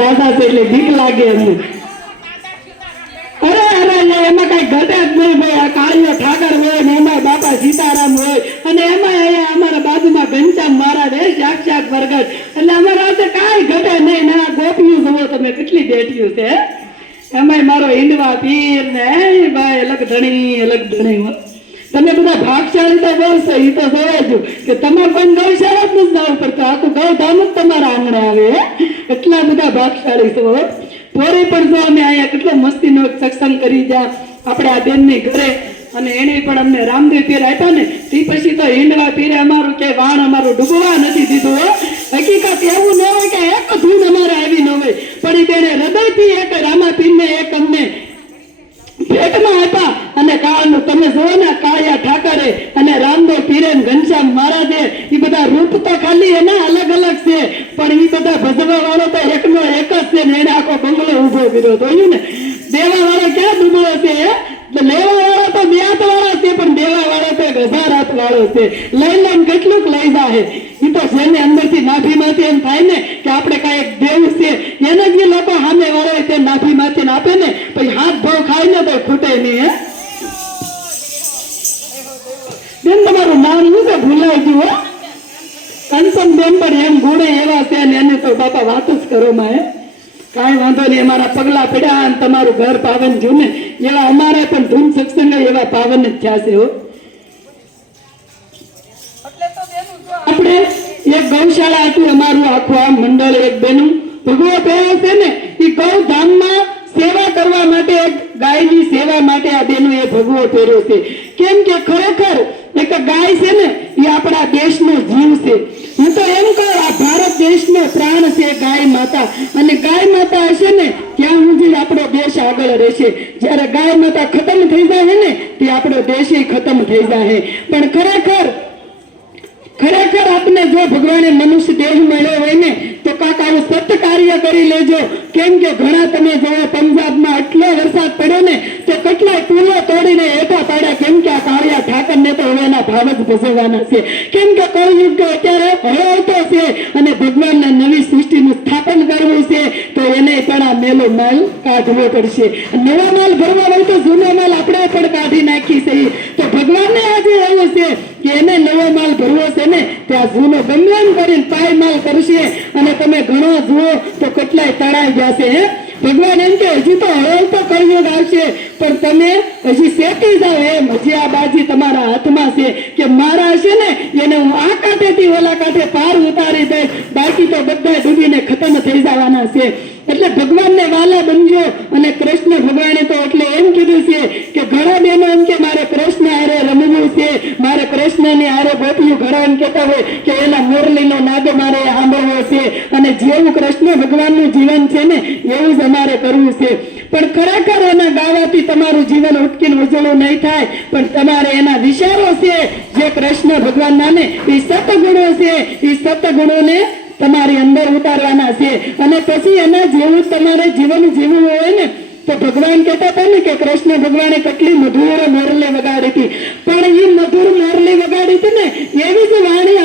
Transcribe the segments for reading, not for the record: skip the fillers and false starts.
રાધા છે એટલે બીક લાગે અમને. અરે અરે એમાં કઈ ઘટે જ નહીં ભાઈ. આ કાળિયો ઠાકર હોય ને એમાં બાપા સીતારામ હોય અને એમાં અહીંયા અમારા બાજુમાં ઘનશ્યામ મહારાજ હે સાક્ષાત પ્રગટ. એટલે અમારા હાથે કાંઈ ઘટે નહીં. ને આ ગોપિયું જુઓ તમે કેટલી બેઠ્યું છે. એમાંય મારો હિંડવા પીર ને ભાઈ અલગ ધણી. તમે બધા ભાગશાળી તો બોલશો એ તો જોવાય જ કે તમારે પણ ગૌશાળા જ નથી જવું પડતું. આખું ગૌધામ જ તમારા આંગણે આવે. એટલા બધા ભાગશાળી છો. પોરે પણ જો અમે અહીંયા કેટલો મસ્તીનો સત્સંગ કરી જ્યાં આપણે આ બેનની ઘરે અને એને પણ અમને રામદેવ પીર આપ્યા ને તે પછી તો હિંડવા પીરે અમારું કે વાણ અમારું ડૂબવા નથી દીધું. હકીકત એવું ન હોય કે એક ધૂન અમારે આવી ન હોય પણ એ બેને હૃદયથી એક રામા પીરને એક અમને ભેટમાં આપ્યા. અને કાળનું તમે જુઓ ને કાળિયા ઠાકરે અને રામદેવ પીરે ઘનશ્યામ મહારાજે એ બધા રૂપ તો ખાલી એના અલગ અલગ છે પણ એ બધા ભજવા વાળો તો એકનો એક જ છે ને એને આખો બંગલો ઉભો કર્યો. જોયું ને દેવા વાળો ક્યાં ડૂબળો છે. લેવા વાળો તો બે હાથ વાળો છે પણ દેવા વાળો તો 1000 હાથ વાળો છે. લઈને કેટલુંક લઈ જાય એ તો જેને અંદરથી નાભીમાંથી એમ થાય ને કે આપણે કાંઈક દેવું છે એને જે લોકો સામે વાળો હોય તે નાભીમાંથી આપે ને પછી હાથ ભાવ ખાય ને તો ખૂટે નહીં. બેન તમારું નામ શું છે ભૂલાઈ ગયું. કંચન બેન પણ એમ ગુણે એવા છે ને એને તો બાપા વાત જ કરો માં. કાંઈ વાંધો નહીં. અમારા પગલા પડ્યા અને તમારું ઘર પાવન થયું ને એવા અમારા પણ ધૂમ સત્સંગ એવા પાવન જ થયા છે. આપણે એક ગૌશાળા હતું અમારું આખું આ મંડળ એક બેનું ભગવો પહેર્યો છે ને એ ગૌધામમાં સેવા કરવા માટે ગાયની સેવા માટે આ બેનો એ ભગવો પહેર્યો છે. કેમ કે ખરેખર એક ગાય છે ને એ આપણા દેશનો જીવ છે. હું તો એમ કહું આ ભારત દેશનો પ્રાણ છે ગાય માતા. અને ગાય માતા હશે ને ત્યાં સુધી આપણો દેશ આગળ રહેશે. જ્યારે ગાય માતા ખતમ થઈ જાય ને તે આપણો દેશ ખતમ થઈ જાય. પણ ખરેખર આપને જો ભગવાને મનુષ્ય દેહ મળ્યો હોય ને તો કાંક આવું સત્ય કાર્ય કરી લેજો. કેમ કે ઘણા તમે જોવો પંજાબમાં એટલો વરસાદ પડ્યો ને તો કેટલાય પુલો તોડીને હેઠા પાડ્યા. કેમ કે આ કાળિયા ઠાકરને તો હવે એના ભાવ જ ભજવવાના છે. કેમ કે કળયુગ અત્યારે હળવતો છે અને ભગવાનને નવી સૃષ્ટિનું સ્થાપન કરવું છે તો એને પણ આ મેલો માલ કાઢવો પડશે. નવા માલ ભરવા હોય તો જૂનો માલ આપણે પણ કાઢી નાખી છે. તો ભગવાનને આજે એવું છે કે એને નવો માલ ભરવો છે ને ત્યાં જૂનો ગમે એમ કરીને પાય માલ કરશે. અને તમે ઘણો જુઓ તો કેટલાય તણાઈ જશે. ભગવાન એમ કે હજી તો હળવતો કળયુગ આવશે પણ તમે હજી શેકી જાઓ. એમ હજી આ બાજી તમારા હાથમાં છે કે મારા હશે ને એને હું આ કાંઠેથી ઓલા કાંઠે પાર ઉતારી દઈશ. બાકી તો બધા ડૂબીને ખતમ થઈ જવાના છે. એટલે ભગવાનને વાલા બનજો. અને કૃષ્ણ ભગવાને તો એટલે એમ કીધું છે કે ઘણા બહેનો એમ કે મારે કૃષ્ણ હારે રમવું છે, મારે કૃષ્ણની હારે ગોપિયું ઘણા એમ કહેતા હોય કે એના મુરલીનો નાદ મારે સાંભળવો છે. અને જેવું કૃષ્ણ ભગવાનનું જીવન છે ને એવું જ અમારે કરવું છે. પણ ખરેખર એના ગાવાથી તમારું જીવન ઉટકીને ઉજળું નહીં થાય પણ તમારે એના વિચારો છે જે કૃષ્ણ ભગવાનના ને એ સતગુણો છે એ સતગુણોને તમારી અંદર ઉતારવાના છે. અને પછી એના જેવું તમારે જીવન જીવવું હોય ને તો ભગવાન કહેતા હતા ને કે કૃષ્ણ ભગવાને કેટલી મધુર મોરલી વગાડી હતી. પણ એ મધુર મોરલી વગાડી હતી ને એવી જ વાણી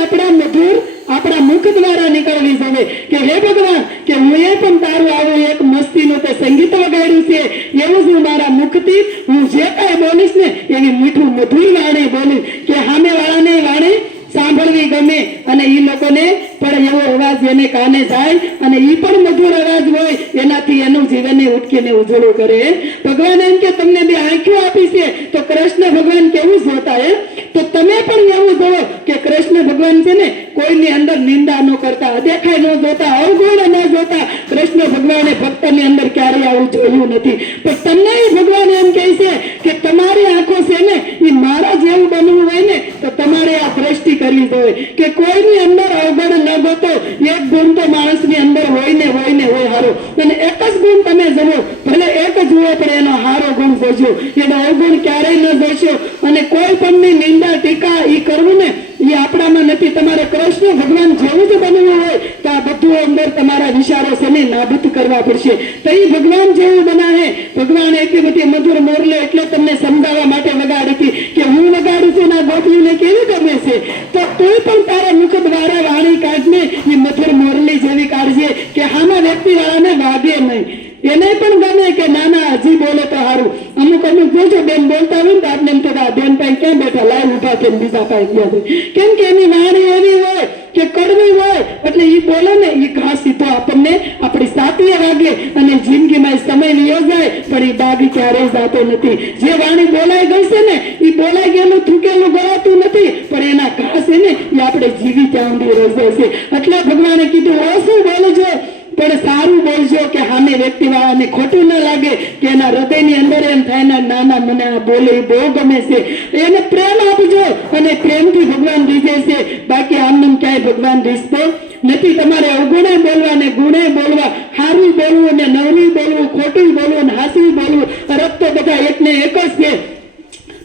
આપણા મુખ દ્વારા નીકળવી જોઈએ કે હે ભગવાન કે હું એ પણ તારું આવું એક મસ્તીનું તે સંગીત વગાડ્યું છે એવું જ હું મારા મુખથી હું જે કાંઈ બોલીશ ને એવી મીઠું મધુર વાણી બોલીશ કે સામે વાળાને વાણી સાંભળવી ગમે અને એ લોકોને પણ એવો અવાજ એને કાને જાય અને એ પણ મધુર અવાજ હોય એનાથી એનું જીવનને ઉટકીને ઉજળું કરે. ભગવાન એમ કે તમને બે આંખો આપી છે તો કૃષ્ણ ભગવાન કેવું જોતા હે તો તમે પણ એવું જોવો કે કૃષ્ણ ભગવાન છે ને કોઈની અંદર નિંદા ન કરતા, અદેખાઈ ન જોતા, અવગુણ ન જોતા. કૃષ્ણ ભગવાને ભક્તની અંદર ક્યારેય આવું જોયું નથી. પણ તમને ભગવાન એમ કહે છે કે તમારી આંખો છે ને એ મારા જેવું બનવું હોય ને તો તમારે આ દ્રષ્ટિ કરવી જોઈએ કે કોઈની અંદર અવગણ ન ગોતો. એક ગુણ તો માણસની અંદર હોય ને હોય હારો. અને એક જ ગુણ તમે જુઓ, ભલે એક જુઓ પણ એનો હારો ગુણ જોજો, એનો અવગુણ ક્યારેય ન જોશો. અને કોઈ પણની નિંદા ટીકા એ કરવું ને એ આપણામાં નથી. તમારે કૃષ્ણ ભગવાન જેવું જ બનવું હોય તો આ બધું અંદર તમારા વિચારો છે ને નાબૂદ કરવા પડશે. તો એ ભગવાન જેવું બનાવે. ભગવાન એટલી બધી મધુર મોરલે એટલે તમને સમજાવવા માટે વગાડી હતી કે હું વગાડું છું ના ગોપીને કેવી ગમે છે. તો કોઈ પણ તારા મુખ દ્વારા વાણી કાઢને એ મધુર મોરલી જેવી કાઢજે કે હાના વ્યક્તિ વાળાને વાગે નહીં. એને પણ ગમે કે નાના હજી બોલે તો સારું. અમુક જોજો બેન બોલતા હોય ને તો આપણે એમ તો બેન પાસે ક્યાં બેઠા લાઈવ ઉભા થઈને બીજા પાસે ગયા હોય. કેમ કે એની વાણી એવી હોય કે કડવી હોય એટલે એ બોલે ને એ ઘા સીધો આપણને આપણી સાથીએ વાગે અને જિંદગીમાં સમય વિયો જાય પણ એ દાગ ક્યારેય જાતો નથી. જે વાણી બોલાઈ ગઈ છે ને એ બોલાઈ ગયેલું થૂકેલું ગળાતું નથી પણ એના ઘા છે ને એ આપણે જીવી ત્યાં ઊંધી રહી જાય છે. એટલે ભગવાને કીધું ઓછું બોલજો પણ સારું બોલજો કે સામે વ્યક્તિ વાળાને ખોટું ના લાગે કે એના હૃદયની અંદર એમ થાય નાના મને આ બોલે બહુ ગમે છે. એને પ્રેમ આપજો અને પ્રેમથી ભગવાન રીઝે છે. બાકી આમ ક્યાંય ભગવાન રીઝતો નથી. તમારે અવગુણે બોલવા ને ગુણે બોલવા, સારું બોલવું ને નવરું બોલવું, ખોટું બોલવું ને હાસું બોલવું, રબ તો બધા એકને એક જ છે.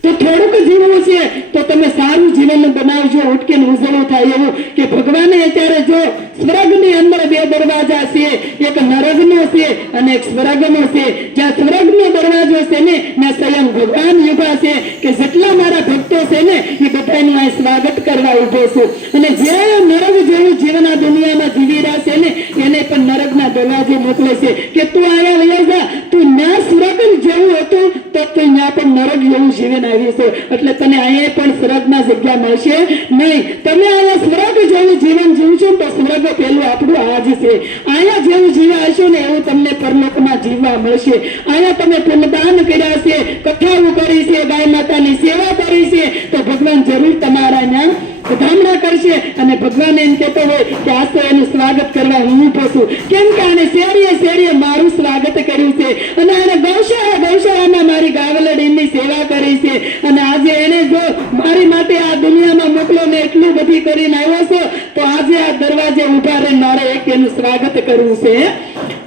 તો થોડુંક જીવવું છે તો તમે સારું જીવન બનાવજો. ઉઠકીને ઉજળું થાય એવું કે ભગવાને અત્યારે જો સ્વર્ગની અંદર બે દરવાજા છે, એક નરકનો છે અને એક સ્વર્ગનો છે. જ્યાં સ્વર્ગનો દરવાજો છે ને ત્યાં સ્વયં ભગવાન ઉભા છે કે જેટલા મારા ભક્તો છે ને એ બધાનું આ સ્વાગત કરવા ઉભો છું. અને જે નરક જેવું જીવન આ દુનિયામાં જીવી રહ્યા છે ને એને પણ નરકના દરવાજે મોકલે છે કે તું આયા વયા જા, તું ના સ્વર્ગ જેવું હતું તો તું ત્યાં પણ નરક જેવું જીવન આવી છે. એટલે તને અહીંયા પણ સ્વર્ગમાં જગ્યા મળશે નહીં. તમે અહીંયા સ્વર્ગ જેવું જીવન જીવશો તો સ્વર્ગ પેલું આપણું આજ છે. અહીંયા જેવું જીવા હશો ને એવું તમને પરલોકમાં જીવવા મળશે. અહીંયા તમે પુણ્યદાન કર્યા છે, કથાઓ કરી છે, ગાય માતાની સેવા કરી છે તો ભગવાન જરૂર તમારા ત્યાં વધામણા કરશે. અને ભગવાન એમ કહેતો હોય કે આ તો એનું સ્વાગત કરવા હું પહોંચું. કેમ કે આને શેરીએ શેરીએ મારું સ્વાગત કર્યું છે અને આને ગૌશાળામાં મારી ગાવલડીની સેવા કરી છે. અને આજે એને જો મારી માટે આ દુનિયામાં મોકલો ને એટલું બધી કરીને આવ્યો છો તો આજે આ દરવાજે ઉભા રહી મારે એક એનું સ્વાગત કરવું છે.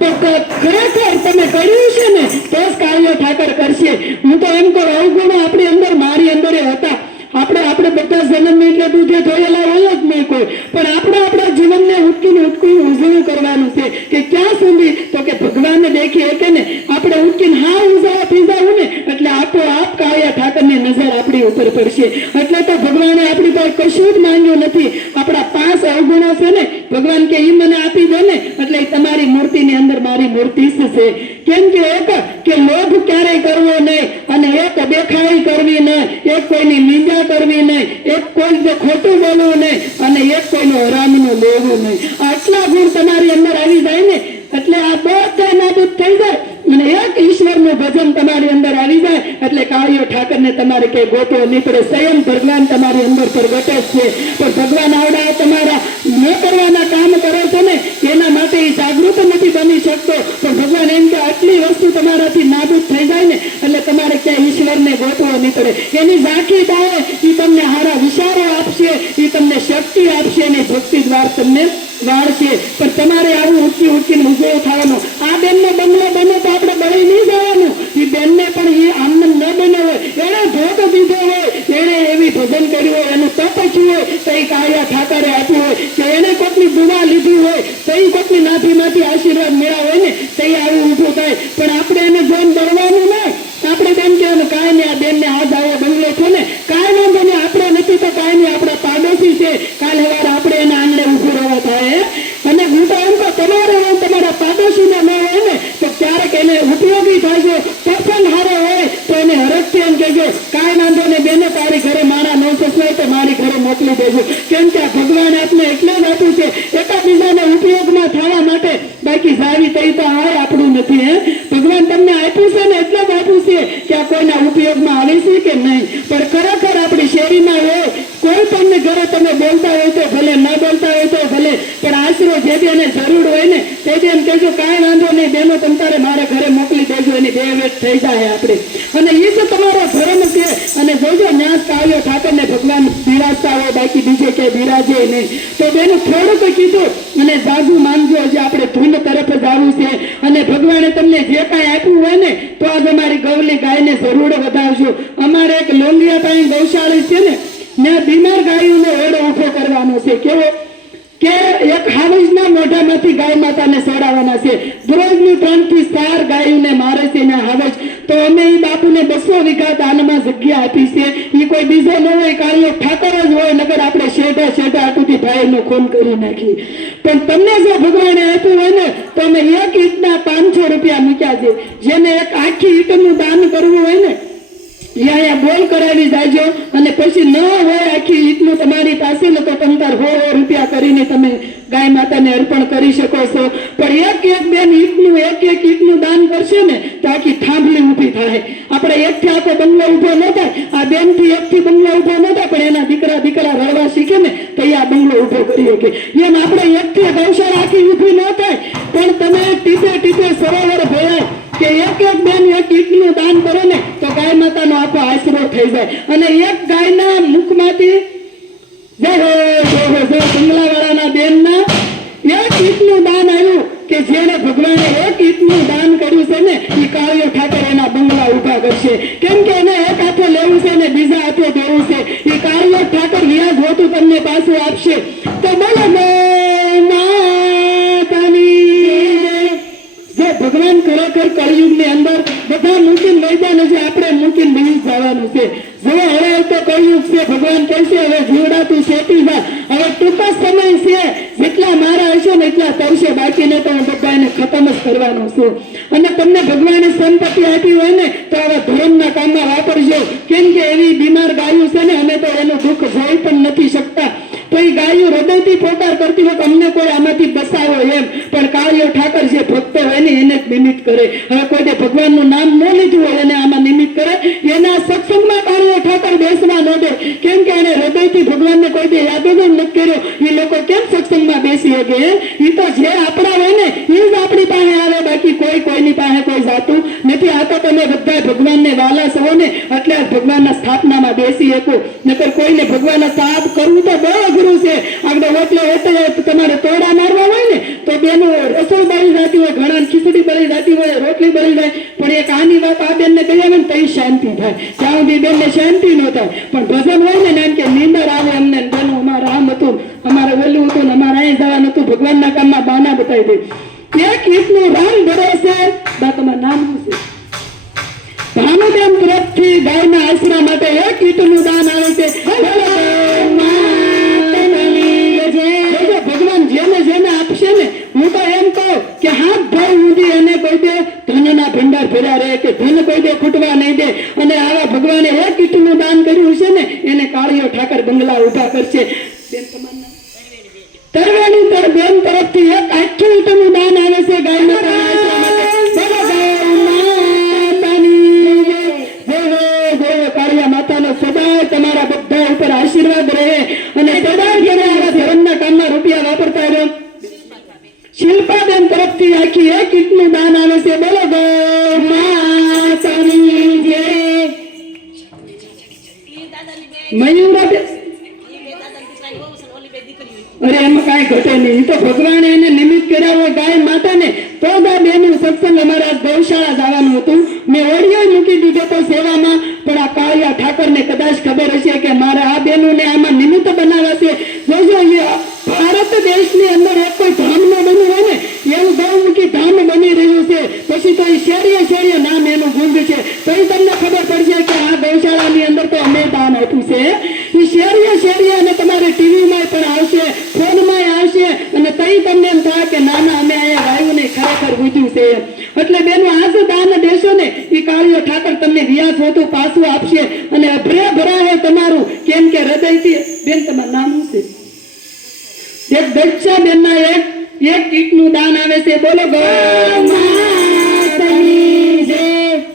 તો ખરેખર તમે કર્યું છે ને તો જ કાર્ય ઠાકર કરશે. હું તો એમ કહું અવગુણો આપણી અંદર મારી અંદર હતા. આપણે બધા જન્મ એટલે દૂધે ધોયેલા હોય જ નહીં કોઈ, પણ આપણા જીવનને ઉઠકીને ઉજળું કરવાનું છે કે ક્યાં સુધી તો કે ભગવાનને દેખી કે ને આપણે ઉઠકીને હા ઉજાવા થઈ જાવું ને એટલે આપોઆપ કાયા ઠાકરની નજર આપણી ઉપર પડશે. એટલે તો ભગવાને આપણી પાસે કશું જ માંગ્યું નથી. આપણા 5 અવગુણો છે ને ભગવાન કે ઈ મને આપી દો ને એટલે તમારી મૂર્તિની અંદર મારી મૂર્તિ છે. કેમ કે એક કે લોભ ક્યારેય કરવો નહીં અને એક દેખાડી કરવી નહીં, એક કોઈની નિંદા કરવી નહીં, એક કોઈ ખોટું બોલવું નહીં અને એક કોઈનું હરામીનું લેવું નહીં. આટલા ગુણ તમારી અંદર આવી જાય ને એટલે આ બધા નાબૂદ થઈ જાય અને એક ઈશ્વરનું ભજન તમારી અંદર આવી જાય એટલે કાળિયો ઠાકરને તમારે કઈ ગોતો નહીં પડે. સ્વયં ભગવાન તમારી અંદર પ્રગટે છે. પણ ભગવાન આવડા તમારા ન કરવાના કામ કરે છે ને એના માટે એ જાગૃત નથી બની શકતો. પણ ભગવાન એમ કે આટલી વસ્તુ તમારાથી નાબૂદ થઈ જાય ને એટલે તમારે ક્યાં ઈશ્વરને ગોતવો નહીં પડે. એની ઝાંખી થાય એ તમને સારા વિચારો આપશે, એ તમને શક્તિ આપશે અને ભક્તિ દ્વાર તમને વાળશે. પણ તમારે આવું ઉઠીને ઉભો થવાનો. આ બેનનો બંગલો બને તો આપણે બળી નહીં જવાનું. એ બેનને પણ એ આનંદ ન બને હોય, એને ભોગ દીધો હોય, એને એવી ભજન કર્યું હોય, એનું તપ થયું હોય તો એ કાળિયા ઠાકરે આપ્યું હોય કે એને કોઈકની દુવા લીધી હોય તો એ કોઈકની નાથીમાંથી આશીર્વાદ મેળવ્યા હોય ને તો એ આવું ઊભું થાય. પણ આપણે એને જોઈને ડરવાનું ના. આપણે તેમ કહેવાનું કાંઈ નહીં, આ બેનને આ આવો બંગલો છે ને કાંઈ વાંધો નહીં, આપણે નથી તો કાંઈ નહીં, આપણા પાડોશી છે, કાલે સવારે આપણે એના આંગણે ઊભું રહેવા થાય. અને હું તો એમ કહું તમારે તમારા પાડોશીને ન હોય ને તો ક્યારેક એને ઉપયોગી થાય પસંદ હારો હોય તો એને હરખથી એમ કહેજો કાંઈ વાંધો ને બેને તારી ઘરે મારા ન થશે તો મારી ઘરે મોકલી દેજો. કેમ કે આ ભગવાન આપને એટલે જ આપ્યું છે એકાબીજાને ઉપયોગમાં થવા માટે. બાકી સારી તઈ તો આ આપણું નથી. ભગવાન તમને આપ્યું છે ને એટલે જ આપ્યું છે કે આ કોઈના ઉપયોગમાં આવે છે કે નહીં. પણ ખરેખર આપણી શેરીમાં હોય કોઈ પણ ઘરે તમે બોલતા હોય તો ભલે, ન બોલતા હોય તો ભલે, પણ આશરો જે બી એને જરૂર હોય ને તે બી એમ કહેજો કાંઈ વાંધો નહીં બેનો તમ તારે મારા ઘરે મોકલી દેજો. એની 2 વેટ થઈ જાય આપણે. અને એ તો તમારો ધર્મ છે. અને જોજો ન્યાસ કાવ્યો ઠાકરને ભગવાન બિરાજતા હોય, બાકી બીજે ક્યાંય બિરાજે નહીં. તો બેનું થોડુંક કીધું અને જાગુ માનજો જે આપણે ધૂન તરફ જ આવવું છે. અને ભગવાને તમને જે કાંઈ આપ્યું હોય ને તો આજ અમારી ગૌલી ગાયને જરૂર વધારજો. અમારે એક લોંગિયા પાસે ગૌશાળા છે ને ત્યાં બીમાર ગાયોનો ઓરડો ઉભો કરવાનો છે. કેવો કે એક હાવજના મોઢામાંથી ગાય માતાને સોડાવવાના છે. દરરોજની 3 થી 4 ગાયોને મારે છે ને હાવજ. તો અમે એ બાપુને 200 વીઘા દાનમાં જગ્યા આપી છે. એ કોઈ બીજો ન હોય, કાળિયો ઠાકર જ હોય, નગર આપણે શેઢા આટુથી ભાઈનો ખૂન કરી નાખી. પણ તમને જો ભગવાને આપ્યું હોય ને તો અમે એક ઈંટના 500 રૂપિયા મૂક્યા છે. જેને એક આખી ઈંટનું દાન કરવું હોય ને અહીંયા બોલ કરાવી જાજો, અને પછી ન હોય આખી ઈંટનું તમારી પાસે ને તો તમતાર 100 રૂપિયા કરીને તમે ગાય માતાને અર્પણ કરી શકો છો. પણ એક બેન ઈંટનું દાન કરશે ને તો આખી થાંભલી ઊભી થાય. આપણે એકથી આખો બંગલો ઊભો ન થાય, આ બેનથી એકથી બંગલો ઊભો ન થાય, પણ એના દીકરા રડવા શીખે ને તો એ આ બંગલો ઊભો કરી શકે. એમ આપણે એકથી ગૌશાળા આખી ઊભી ન થાય, પણ તમે ટીપે સરોવર ભરાય કે એક બેન એક ઈંટનું દાન કરો ને તો ગાય માતાનો આખો આશરો થઈ જાય. અને એક ગાયના મુખમાંથી બંગલાવાળાના બેનના એક ઈંટનું દાન આવ્યું કે જેને ભગવાને એક ઈંટનું દાન કર્યું છે ને એ કાળિયો ઠાકર એના બંગલા ઉભા કરશે. કેમ કે એને એક હાથે લેવું છે ને બીજા હાથે દેવું છે. એ કાળિયો ઠાકર વ્યાજ હોતું તમને પાછું આપશે. તો બોલો જે ભગવાન ખરેખર કળિયુગની અંદર બધા મૂકીને મેદાન છે, આપણે મૂકીને બીજ જવાનું છે. જો હવે તો કળિયુગ છે, ભગવાન કહેશે હવે જીવડાતું શેતી જા, હવે ટૂંક સમય છે, જેટલા મારા હશે ને એટલા કરશે, બાકીને તો હું બધાને ખતમ જ કરવાનો છું. અને તમને ભગવાને સંપત્તિ આપી હોય ને તો આવા ધર્મના કામમાં વાપરજો. કેમ કે એવી બીમાર ગાયું છે ને અમે તો એનું દુઃખ જોઈ પણ નથી શકતા. તો એ ગાયું હૃદયથી પોકાર કરતી હોય અમને કોઈ આમાંથી બસાવો એમ, પણ કાળિયો ઠાકર જે ભક્તો હોય ને એને જ નિમિત્ત કરે. હવે કોઈ ભગવાનનું નામ ન લીધું હોય એને આમાં નિમિત્ત કરે. એના સત્સંગમાં કાળિયો ઠાકર બેસવા ન દે. કેમ કે એને હૃદયથી ભગવાનને કોઈ દે યાદ જ નથી કર્યો, એ લોકો કેમ સત્સંગમાં બેસી શકે? એ તો જે આપણા હોય ને એ જ આપણી પાસે આવે, બાકી કોઈની પાસે કોઈ જાતું નથી. આ તો તમે બધા ભગવાનને વાલા છો ને એટલે ભગવાનના સ્થાપનામાં બેસી શકો. નકર કોઈને ભગવાનના સાપ કરવું તો બહુ અઘરું છે. આગળ એટલે તમારે તોડા મારવા હોય ને તો બેનો રસોઈ બળી જતી હોય, ઘણા ખીચડી બળી જતી હોય, રોટલી બળી જાય, પણ એક આની વાત આ બેનને કહી આવે ને તો શાંતિ થાય. ત્યાં સુધી બેનને શાંતિ ન થાય. પણ ભજન હોય ને એમ કે નીંદર આવે અમને, બેનું અમારે આમ હતું, અમારે ઓલું હતું, અમારે અહીં જવાનું હતું, ભગવાનના કામમાં બાના બતાવી દે. એક ઈંટનું રામ ભરોસે બા તમારું નામ શું છે? ભાનુબેન તરફથી ગાયના આશરા માટે એક ઈંટનું દાન આવે છે. ભગવાન જેને આપશે ને હું તો એમ કહું કે હાથ ધોઈ ઊંધી એને કોઈ દે ધનના ભંડાર ભર્યા રહે, કે ધન કોઈ દે ખૂટવા નહીં દે. અને આવા ભગવાને એક ઈંટનું દાન કર્યું છે ને એને કાળિયો ઠાકર બંગલા ઉભા કરશે. બેન તમારું તરવેણી બેન તરફથી એક આખી ઈંટનું દાન આવે છે ગાયના કાળિયા માતાનો સદાય તમારા બધા ઉપર આશીર્વાદ રહે અને સદાય આવા ધર્મના કામમાં રૂપિયા વાપરતા રહો. શિલ્પાબેન તરફથી આખી એક ઈંટનું દાન આવે છે. બોલો ગૌ માતાની જય. મયુરાબેન અરે એમાં કઈ ઘટે નહીં, તો ભગવાને એને નિમિત્ત કર્યા હોય ગાય માતાને તો જ આ બેનું સત્સંગ અમારા ગૌશાળા જવાનું હતું. મેં ઓડિયો મૂકી દીધો તો સેવામાં, પણ આ કાળિયા ઠાકરને કદાચ ખબર હશે કે મારા આ બેનુંને આમાં નિમિત્ત બનાવાશે. જોજો ભારત દેશની અંદર એક કોઈ ધામ ન બન્યું હોય ને એવું ગૌમુખી ધામ બની રહ્યું છે. પછી તો એ શેરીએ નામ એનું ગુંજ છે. તો એ તમને ખબર પડશે કે આ ગૌશાળાની અંદર તો અમે દાન આપ્યું છે. એ શેરીએ અને તમારે ટીવીમાં પણ આવશે, ફોનમાં આવશે, અને તઈ તમને એમ થાય કે નાના અમે અહીંયા ગાયોને ખરેખર બુજ્યું છે. એટલે બેનો આ જે દાન દેશો ને એ કાળિયો ઠાકર તમને વ્યાજ હોતું પાછું આપશે અને અભરે ભરાય તમારું. કેમ કે હૃદયથી બેન તમારું નામ શું છે? એક દક્ષા બેનના એક ઈંટનું દાન આવે છે. બોલો ગૌ માતાની જય.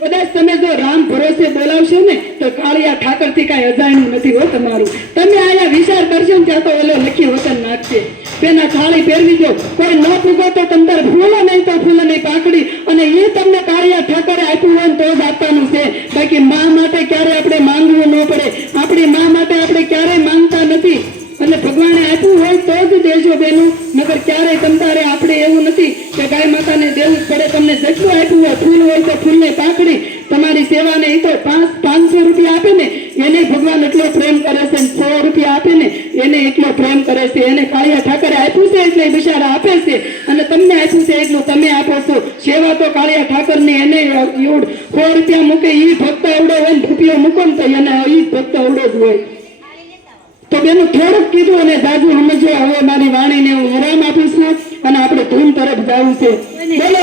કદાચ તમે જો રામ ભરોસે બોલાવશો ને તો કાળિયા ઠાકર થી કઈ અજાણ્યું નથી હો તમારું. તમે આયા વિચાર કરશો ને ત્યાં તો ઓલો લખી વતન નાખશે. તેના થાળી ફેરવી દો, કોઈ ન પૂગો તો તમતાર ફૂલો નહીં તો ફૂલોની પાંખડી, અને એ તમને કાળિયા ઠાકરે આપ્યું હોય તો જ આપવાનું છે. બાકી મા માટે ક્યારે આપણે માંગવું ન પડે. આપણી મા માટે આપણે ક્યારેય માંગતા નથી, અને ભગવાને આપ્યું હોય તો જ દેજો બેનું. નકર ક્યારેય તમતારે આપણે એવું નથી કે ગાય માતાને દેવું જ પડે. તમને જેટલું આપ્યું હોય, ફૂલ હોય તો ફૂલને પાંખડી, તમારી સેવાને એ તો 500 રૂપિયા આપે ને એને ભગવાન એટલો પ્રેમ કરે છે, 100 રૂપિયા આપે ને એને એટલો પ્રેમ કરે છે. એને કાળિયા ઠાકરે આપ્યું છે એટલે બિચારા આપે છે, અને તમને આપ્યું છે એટલું તમે આપો છો. સેવા તો કાળિયા ઠાકરની એને 100 રૂપિયા મૂકે એ ભક્ત એવડો હોય ને, રૂપિયો મૂકો ને તો એને એ ભક્ત એવડો જ હોય. તો બેનું થોડુંક કીધું અને જાજુ સમજો. હવે મારી વાણીને હું વિરામ આપીશ અને આપણે ધૂન તરફ જવું છે. બોલો